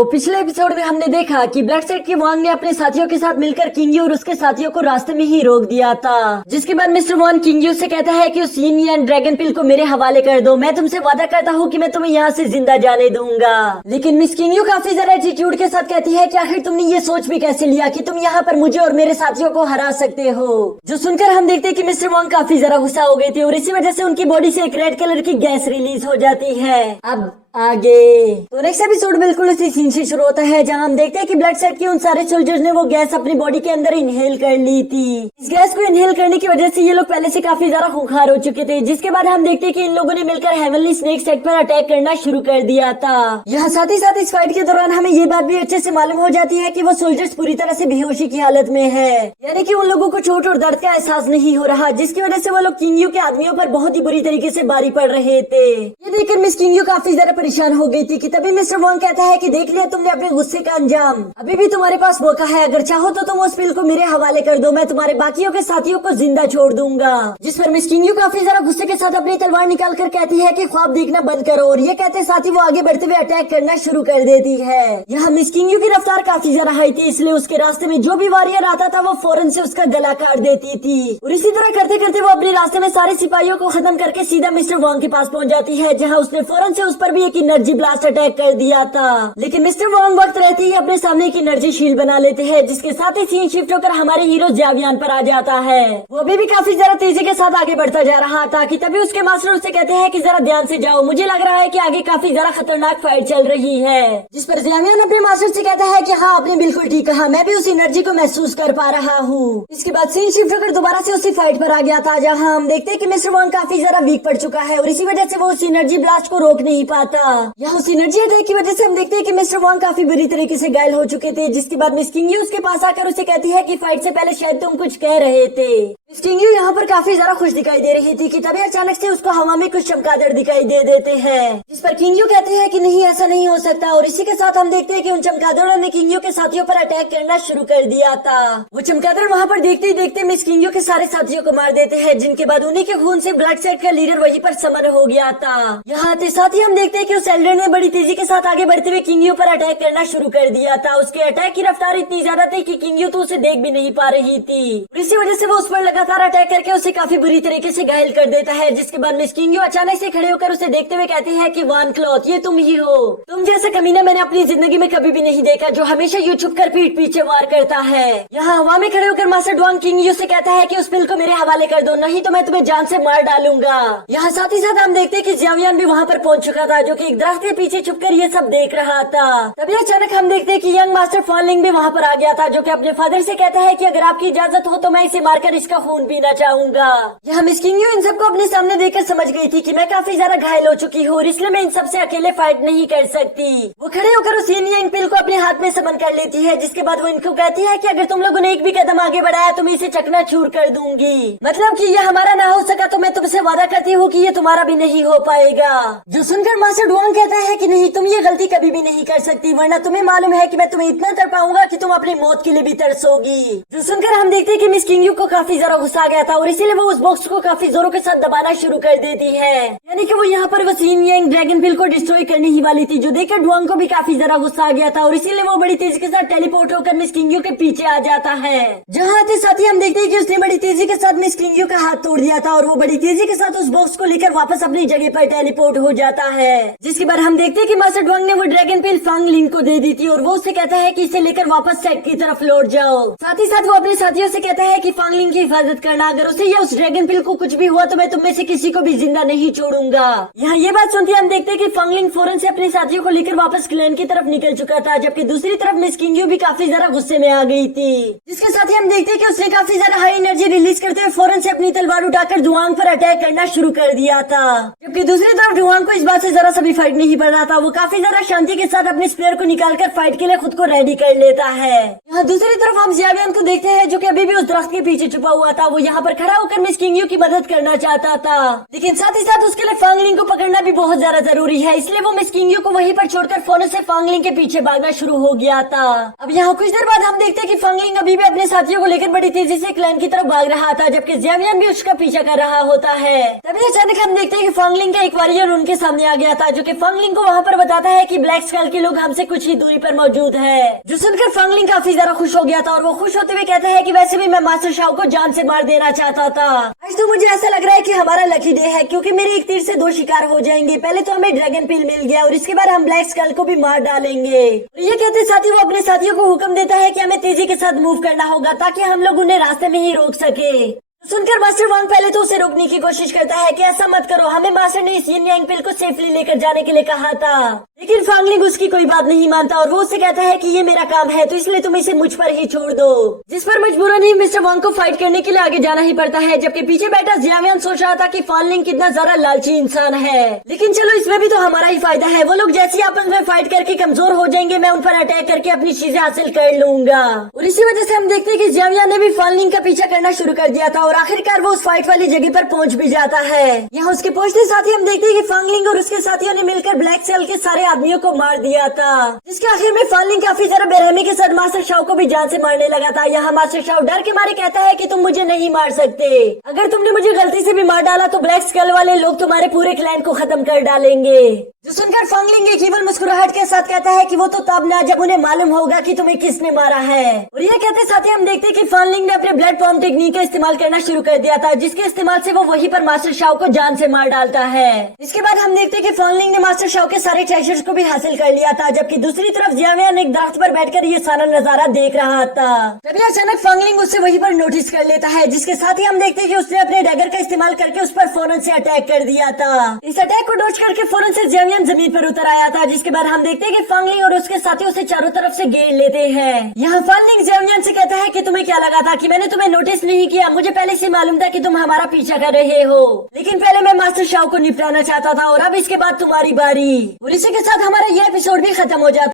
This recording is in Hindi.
तो पिछले एपिसोड में हमने देखा कि ब्लैक सेट की वांग ने अपने साथियों के साथ मिलकर किंगयू और उसके साथियों को रास्ते में ही रोक दिया था। जिसके बाद मिस्टर वांग किंगयू से कहता है कि उस यिन यांग ड्रैगन पिल को मेरे हवाले कर दो, मैं तुमसे वादा करता हूँ कि मैं तुम्हें यहाँ से जिंदा जाने दूंगा। लेकिन मिस किंगयू काफी ज्यादा एटीट्यूड के साथ कहती है कि आखिर तुमने ये सोच भी कैसे लिया कि तुम यहाँ पर मुझे और मेरे साथियों को हरा सकते हो। जो सुनकर हम देखते हैं कि मिस्टर वांग काफी ज्यादा गुस्सा हो गई थी और इसी वजह से उनकी बॉडी से एक रेड कलर की गैस रिलीज हो जाती है। अब आगे तो नेक्स्ट एपिसोड बिल्कुल उसी सीन से शुरू होता है जहां हम देखते हैं कि ब्लैक सेट के उन सारे सोल्जर्स ने वो गैस अपनी बॉडी के अंदर इनहेल कर ली थी। इस गैस को इनहेल करने की वजह से ये लोग पहले से काफी ज्यादा खूंखार हो चुके थे। जिसके बाद हम देखते हैं कि इन लोगों ने मिलकर हेवनली स्नेक सेट पर अटैक करना शुरू कर दिया था। यहाँ साथ ही साथ इस फाइट के दौरान हमें ये बात भी अच्छे से मालूम हो जाती है कि वो सोल्जर्स पूरी तरह से बेहोशी की हालत में है, यानी कि उन लोगों को चोट और दर्द का एहसास नहीं हो रहा, जिसकी वजह से वो लोग किंगयू के आदमियों पर बहुत ही बुरी तरीके से भारी पड़ रहे थे। ये देखकर मिस किंगयू काफी ज्यादा परेशान हो गई थी कि तभी मिस्टर वांग कहता है कि देख लिया तुमने अपने गुस्से का अंजाम, अभी भी तुम्हारे पास मौका है, अगर चाहो तो तुम उस पिल को मेरे हवाले कर दो, मैं तुम्हारे बाकियों के साथियों को जिंदा छोड़ दूंगा। जिस पर मिस किंगयू काफी ज्यादा गुस्से के साथ अपनी तलवार निकाल कर कहती है कि ख्वाब देखना बंद करो, और ये कहते साथ ही वो आगे बढ़ते हुए अटैक करना शुरू कर देती है। यहाँ मिस किंगयू की रफ्तार काफी ज्यादा हाई थी, इसलिए उसके रास्ते में जो भी वॉरियर आता था वो फौरन से उसका गला काट देती थी, और इसी तरह करते करते वो अपने रास्ते में सारे सिपाहियों को खत्म करके सीधा मिस्टर वांग के पास पहुंच जाती है, जहाँ उसने फौरन से उस पर भी एक एनर्जी ब्लास्ट अटैक कर दिया था। लेकिन मिस्टर वांग वक्त रहते ही अपने सामने एक एनर्जी शील्ड बना लेते हैं, जिसके साथ ही सीन शिफ्ट होकर हमारे हीरो जावियान पर आ जाता है। वो अभी भी काफी ज्यादा तेजी के साथ आगे बढ़ता जा रहा था कि तभी उसके मास्टर उससे कहते हैं कि जरा ध्यान से जाओ, मुझे लग रहा है कि आगे काफी ज्यादा खतरनाक फाइट चल रही है। जिस पर जावियान अपने मास्टर से कहता है कि हाँ आपने बिल्कुल ठीक कहा, मैं भी उस एनर्जी को महसूस कर पा रहा हूँ। इसके बाद सीन शिफ्ट होकर दोबारा से उसी फाइट पर आ गया था, जहाँ हम देखते हैं कि मिस्टर वांग काफी ज्यादा वीक पड़ चुका है और इसी वजह से वो उस एनर्जी ब्लास्ट को रोक नहीं पाता। यहाँ उस एनर्जी अटैक की वजह से हम देखते हैं कि मिस्टर वांग काफी बुरी तरीके से घायल हो चुके थे। जिसके बाद मिस किंगयू उसके पास आकर उसे कहती है कि फाइट से पहले शायद तुम कुछ कह रहे थे। मिस किंगयू यहाँ पर काफी ज्यादा खुश दिखाई दे रही थी कि तभी अचानक से उसको हवा में कुछ चमगादड़ दिखाई दे देते हैं, जिस पर किंगयू कहते हैं कि नहीं ऐसा नहीं हो सकता, और इसी के साथ हम देखते हैं कि उन चमगादड़ों ने किंगयू के साथियों पर अटैक करना शुरू कर दिया था। वो चमगादड़ वहाँ पर देखते ही देखते मिस किंगयू के सारे साथियों को मार देते हैं, जिनके बाद उन्हीं के खून से ब्लैक सेट का लीडर वहीं पर समन हो गया था। यहाँ आते साथ ही हम देखते हैं कि उस एल्डर ने बड़ी तेजी के साथ आगे बढ़ते हुए किंगयू पर अटैक करना शुरू कर दिया था। उसके अटैक की रफ्तार इतनी ज्यादा थी कि किंगयू तो उसे देख भी नहीं पा रही थी, इसी वजह से वो उस पर लगातार अटैक करके उसे काफी बुरी तरीके से घायल कर देता है। जिसके बाद मिस किंगयू अचानक से खड़े होकर उसे देखते हुए कहती है कि वान क्लॉथ ये तुम ही हो, तुम जैसा कमीना मैंने अपनी जिंदगी में कभी भी नहीं देखा, जो हमेशा यूं छुप कर पीठ पीछे वार करता है। यहाँ हवा में खड़े होकर मास्टर ड्वांग किंगयू से कहता है कि उस पिल को मेरे हवाले कर दो, नहीं तो मैं तुम्हें जान से मार डालूंगा। यहाँ साथ ही साथ हम देखते हैं कि जावियान भी वहाँ पर पहुंच चुका था, जो कि एक दरख्त के पीछे छुपकर ये सब देख रहा था। तभी अचानक हम देखते हैं कि यंग मास्टर फॉलिंग भी वहाँ पर आ गया था, जो कि अपने फादर से कहता है कि अगर आपकी इजाजत हो तो मैं इसे मारकर इसका खून पीना चाहूंगा। यहाँ मिस किंगयू इन सबको अपने सामने देखकर समझ गई थी कि मैं काफी ज्यादा घायल हो चुकी हूँ और इसलिए मैं इन सबसे अकेले फाइट नहीं कर सकती। वो खड़े होकर उस यिन यांग पिल को अपने हाथ में समन कर लेती है, जिसके बाद वो इनको कहती है कि अगर तुम लोगों ने एक भी कदम आगे बढ़ाया तो मैं इसे चकनाचूर कर दूंगी, मतलब कि ये हमारा ना हो सका तो मैं तुमसे वादा करती हूँ कि ये तुम्हारा भी नहीं हो पाएगा। जो सुनकर मास्टर ड्वांग कहता है कि नहीं तुम ये गलती कभी भी नहीं कर सकती, वरना तुम्हें मालूम है कि मैं तुम्हें इतना तड़पाऊंगा कि तुम अपनी मौत के लिए भी तरसोगी। जो सुनकर हम देखते हैं कि मिस किंगयू को काफी ज्यादा गुस्सा आ गया था और इसीलिए वो उस बॉक्स को काफी जोरों के साथ दबाना शुरू कर देती है, यानी कि वो यहाँ पर वो यिन यांग ड्रैगन पिल को डिस्ट्रॉय करने ही वाली थी। जो देखकर ड्वांग को भी काफी ज्यादा गुस्सा आ गया था और इसीलिए वो बड़ी तेजी के साथ टेलीपोर्ट होकर मिस किंगयू के पीछे आ जाता है। जहाँ आते साथ ही हम देखते हैं कि उसने बड़ी तेजी के साथ मिस किंगयू का हाथ तोड़ दिया था और वो बड़ी तेजी के साथ उस बॉक्स को लेकर वापस अपनी जगह पर टेलीपोर्ट हो जाता है। जिसके बाद हम देखते हैं कि मास्टर ड्वांग ने वो ड्रैगन पिल फांग लिन को दे दी थी और वो उससे कहता है कि इसे लेकर वापस सेट की तरफ लौट जाओ। साथ ही साथ वो अपने साथियों से कहता है कि फांग लिन की हिफाजत करना, अगर उसे या उस ड्रैगन पिल को कुछ भी हुआ तो मैं तुम में से किसी को भी जिंदा नहीं छोड़ूंगा। यहाँ ये बात सुनते हम देखते हैं कि फांग लिन फौरन से अपने साथियों को लेकर वापस क्लैन की तरफ निकल चुका था, जबकि दूसरी तरफ मिस किंगयू भी काफी ज्यादा गुस्से में आ गई थी। जिसके साथ ही हम देखते हैं कि उसने काफी ज्यादा हाई एनर्जी रिलीज करते हुए फौरन से अपनी तलवार उठाकर ड्वांग पर अटैक करना शुरू कर दिया था, जबकि दूसरी तरफ ड्वांग को इस बात से जरा सा भी फर्क नहीं पड़ रहा था। वो काफी ज्यादा शांति के साथ अपने स्पेयर को निकालकर फाइट के लिए खुद को रेडी कर लेता है। यहाँ दूसरी तरफ हम जावियान को देखते हैं, जो कि अभी भी उस दरख्त के पीछे छुपा हुआ था। वो यहाँ पर खड़ा होकर मिस किंगयू की मदद करना चाहता था, लेकिन साथ ही साथ उसके लिए फांग लिन को पकड़ना भी बहुत ज्यादा जरूरी है, इसलिए वो मिस किंगयू को वहीं पर छोड़कर फौरन से फांग लिन के पीछे भागना शुरू हो गया था। अब यहाँ कुछ देर बाद हम देखते हैं कि फांग लिन अभी भी अपने साथियों को लेकर बड़ी तेजी से क्लैन की तरफ भाग रहा था, जबकि जावियान भी उसका पीछा कर रहा होता है। तभी अचानक हम देखते हैं कि फांग लिन का एक वॉरियर उनके सामने आ गया था। जो कि फंगलिंग को वहाँ पर बताता है कि ब्लैक स्कल के लोग हमसे कुछ ही दूरी पर मौजूद है। जो सुनकर फंगलिंग काफी ज्यादा खुश हो गया था और वो खुश होते हुए कहता है कि वैसे भी मैं मास्टर शाओ को जान से मार देना चाहता था। आज तो मुझे ऐसा लग रहा है कि हमारा लकी डे है, क्योंकि मेरे एक तीर से दो शिकार हो जाएंगे। पहले तो हमें ड्रैगन पिल मिल गया और इसके बाद हम ब्लैक स्कल को भी मार डालेंगे। ये कहते साथ ही वो अपने साथियों को हुक्म देता है कि हमें तेजी के साथ मूव करना होगा ताकि हम लोग उन्हें रास्ते में ही रोक सके। सुनकर मास्टर वांग पहले तो उसे रोकने की कोशिश करता है कि ऐसा मत करो, हमें मास्टर ने इस यिन यांग पिल को सेफली लेकर जाने के लिए कहा था। लेकिन फंगलिंग उसकी कोई बात नहीं मानता और वो उससे कहता है कि ये मेरा काम है तो इसलिए तुम इसे मुझ पर ही छोड़ दो। जिस पर मजबूरन ही मिस्टर वांग को फाइट करने के लिए आगे जाना ही पड़ता है, जबकि पीछे बैठा जियावियान सोच रहा था कि फंगलिंग कितना ज्यादा लालची इंसान है। लेकिन चलो इसमें भी तो हमारा ही फायदा है, वो लोग जैसे ही आपस में फाइट करके कमजोर हो जाएंगे मैं उन पर अटैक करके अपनी चीजें हासिल कर लूंगा। और इसी वजह से हम देखते हैं कि जियावियान ने भी फंगलिंग का पीछा करना शुरू कर दिया था और आखिरकार वो उस फाइट वाली जगह पर पहुंच भी जाता है। यहाँ उसके पहुंचते साथ ही हम देखते हैं कि फंगलिंग और उसके साथियों ने मिलकर ब्लैक सेल के सारे आदमियों को मार दिया था, जिसके आखिर में फंगलिंग काफी ज्यादा बेरहमी के साथ मास्टर शाओ को भी जान से मारने लगा था। यहाँ मास्टर शाओ डर के मारे कहता है कि तुम मुझे नहीं मार सकते, अगर तुमने मुझे गलती से भी मार डाला तो ब्लैक स्कल वाले लोग तुम्हारे पूरे क्लैन को खत्म कर डालेंगे। जो सुनकर फंगलिंग एक केवल मुस्कुराहट के साथ कहता है कि वो तो तब ना जब उन्हें मालूम होगा कि तुम्हें किसने मारा है। और ये कहते साथ ही हम देखते हैं कि फंगलिंग ने अपने ब्लड पॉम्प टेक्निक का इस्तेमाल करना शुरू कर दिया था, जिसके इस्तेमाल से वो वहीं पर मास्टर शाओ को जान से मार डालता है। इसके बाद हम देखते हैं कि फंगलिंग ने मास्टर शाओ के सारे ट्रेजर्स को भी हासिल कर लिया था, जबकि दूसरी तरफ जियावियान एक दरख्त पर बैठकर ये सारा नजारा देख रहा था। तभी अचानक फंगलिंग उससे वहीं पर नोटिस कर लेता है, जिसके साथ ही हम देखते हैं कि उसने अपने डैगर का इस्तेमाल करके उस पर फौरन से अटैक कर दिया था। इस अटैक को डॉज करके फौरन से जियावियान जमीन पर उतर आया था, जिसके बाद हम देखते हैं कि फंगलिंग और उसके साथी उसे चारों तरफ से घेर लेते हैं। यहाँ फंगलिंग जियावियान से कहता है कि तुम्हें क्या लगा था कि मैंने तुम्हें नोटिस नहीं किया, मुझे पहले से मालूम था कि तुम हमारा पीछा कर रहे हो, लेकिन पहले मैं मास्टर शाओ को निपटाना चाहता था और अब इसके बाद तुम्हारी बारी। और इसी के साथ हमारा ये एपिसोड भी खत्म हो जाता है।